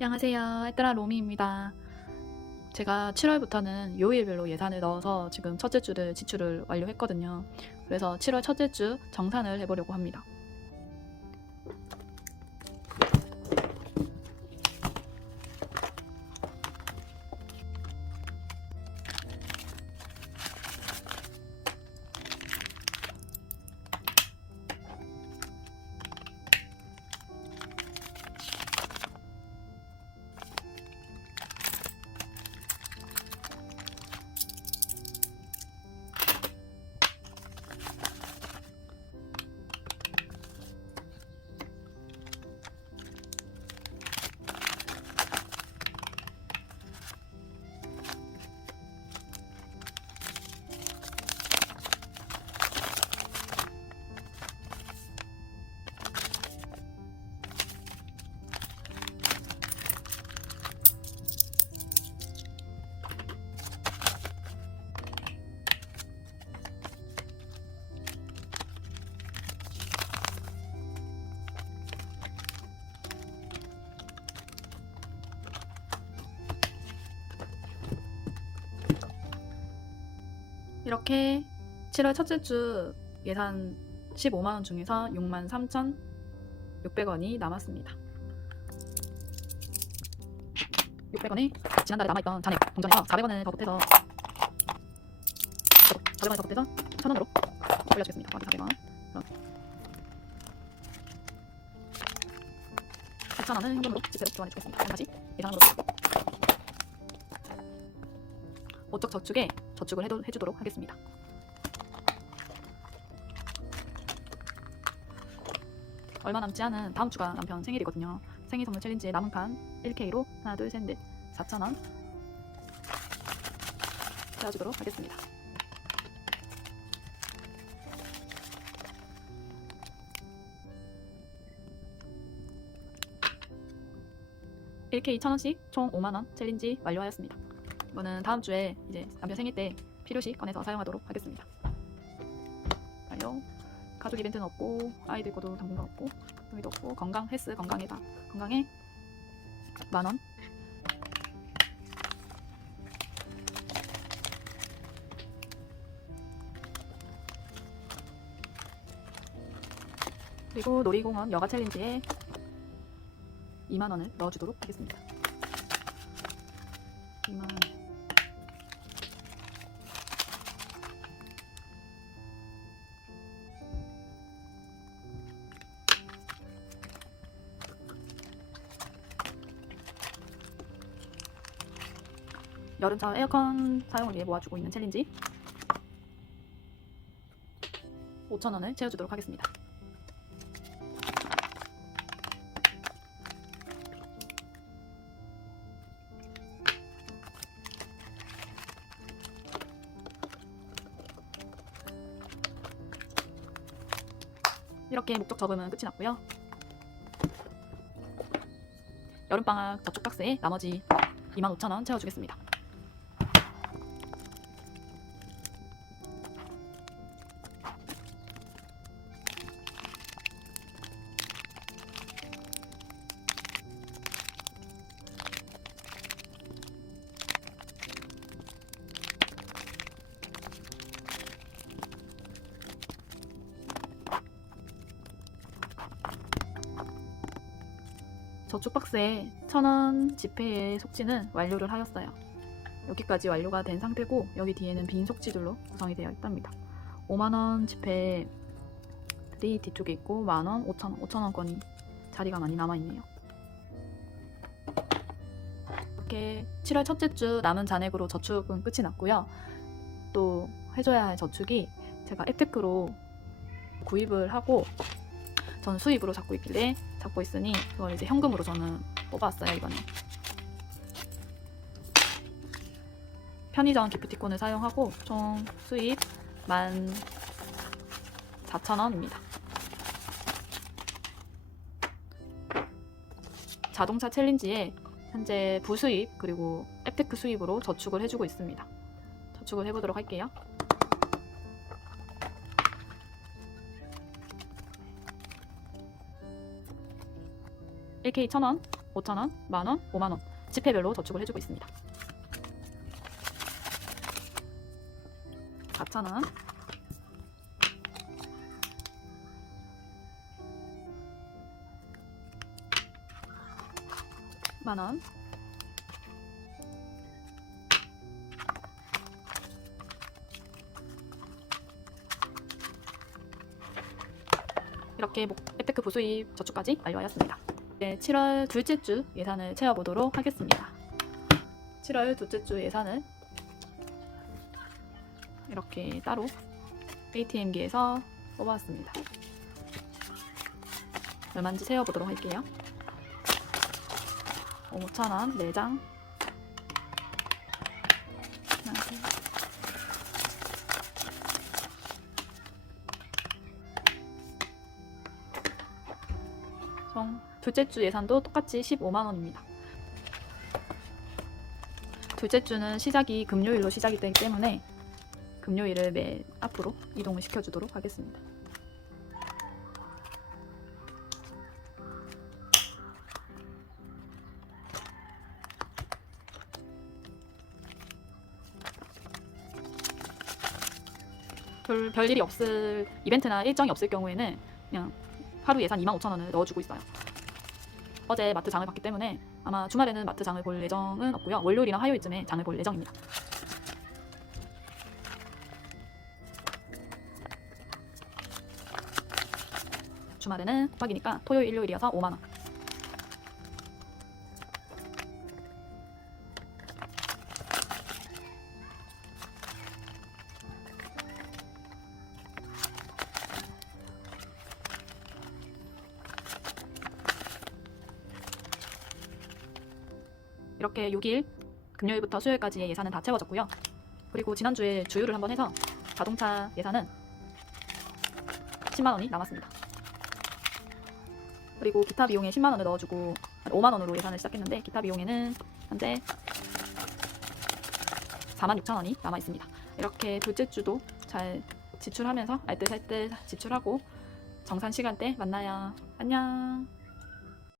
안녕하세요. 에따라 로미입니다. 제가 7월부터는 요일별로 예산을 넣어서 지금 첫째 주를 지출을 완료했거든요. 그래서 7월 첫째 주 정산을 해보려고 합니다. 이렇게 7월 첫째 주 예산 15만 원 중에서 6만 3,600원이 남았습니다. 600원이 지난달에 남아있던 잔액 동전에서 400원을 더 보태서 400원을 더 보태서 1,000원으로 올려주겠습니다. 정확히 400원. 그럼 4,000원은 현금으로 지폐로 교환해주겠습니다. 다시 예산으로 목적 저축에 저축을 해도, 해주도록 하겠습니다. 얼마 남지 않은 다음 주가 남편 생일이거든요. 생일 선물 챌린지에 남은 칸 1K로 하나 둘 셋 넷 4,000원 채워주도록 하겠습니다. (1K) 1,000원씩 총 (5만원) 챌린지 완료하였습니다. 이거는 다음 주에 이제 남편 생일 때 필요시 꺼내서 사용하도록 하겠습니다. 완료. 가족 이벤트는 없고 아이들 거도 당분간 없고 여기도 없고 건강 헬스 건강에다 건강에 만 원. 그리고 놀이공원 여가 챌린지에 2만 원을 넣어주도록 하겠습니다. 2만 원. 여름철 에어컨 사용을 위해 모아주고 있는 챌린지 5,000원을 채워주도록 하겠습니다. 이렇게 목적 적음은 끝이 났고요. 여름방학 저축 박스에 나머지 25,000원 채워주겠습니다. 저축 박스에 1000원 지폐의 속지는 완료를 하였어요. 여기까지 완료가 된 상태고 여기 뒤에는 빈 속지들로 구성이 되어 있답니다. 5만원 지폐들이 뒤쪽에 있고 만원, 5천원, 5천원권이 자리가 많이 남아있네요. 이렇게 7월 첫째 주 남은 잔액으로 저축은 끝이 났고요. 또 해줘야 할 저축이 제가 앱테크로 구입을 하고 전 수입으로 잡고 있길래 잡고 있으니 그걸 이제 현금으로 저는 뽑아왔어요 이번에. 편의점 기프티콘을 사용하고 총 수입 14,000원입니다. 자동차 챌린지에 현재 부수입 그리고 앱테크 수입으로 저축을 해주고 있습니다. 저축을 해보도록 할게요 1K 1,000원 5,000원, 만원, 5만원 지폐별로 저축을 해주고 있습니다. 4,000원, 만원, 이렇게 목- 에페크 부수입 저축까지 완료하였습니다. 이제 7월 둘째 주 예산을 채워보도록 하겠습니다. 7월 둘째 주 예산은 이렇게 따로 ATM기에서 뽑아왔습니다. 얼마인지 세어보도록 할게요. 5,000원 4장 둘째 주 예산도 똑같이 15만 원입니다. 둘째 주는 시작이 금요일로 시작이 되기 때문에 금요일을 매 앞으로 이동을 시켜주도록 하겠습니다. 별, 별일이 없을 이벤트나 일정이 없을 경우에는 그냥 하루 예산 25,000원을 넣어주고 있어요. 어제 마트 장을 봤기 때문에 아마 주말에는 마트 장을 볼 예정은 없고요. 월요일이나 화요일쯤에 장을 볼 예정입니다. 주말에는 곱박이니까 토요일, 일요일이어서 5만 원. 이렇게 6일 금요일부터 수요일까지의 예산은 다 채워졌고요. 그리고 지난주에 주유를 한번 해서 자동차 예산은 10만 원이 남았습니다. 그리고 기타 비용에 10만 원을 넣어주고 5만 원으로 예산을 시작했는데 기타 비용에는 현재 4만 6천 원이 남아 있습니다. 이렇게 둘째 주도 잘 지출하면서 알뜰살뜰 지출하고 정산 시간대 만나요. 안녕.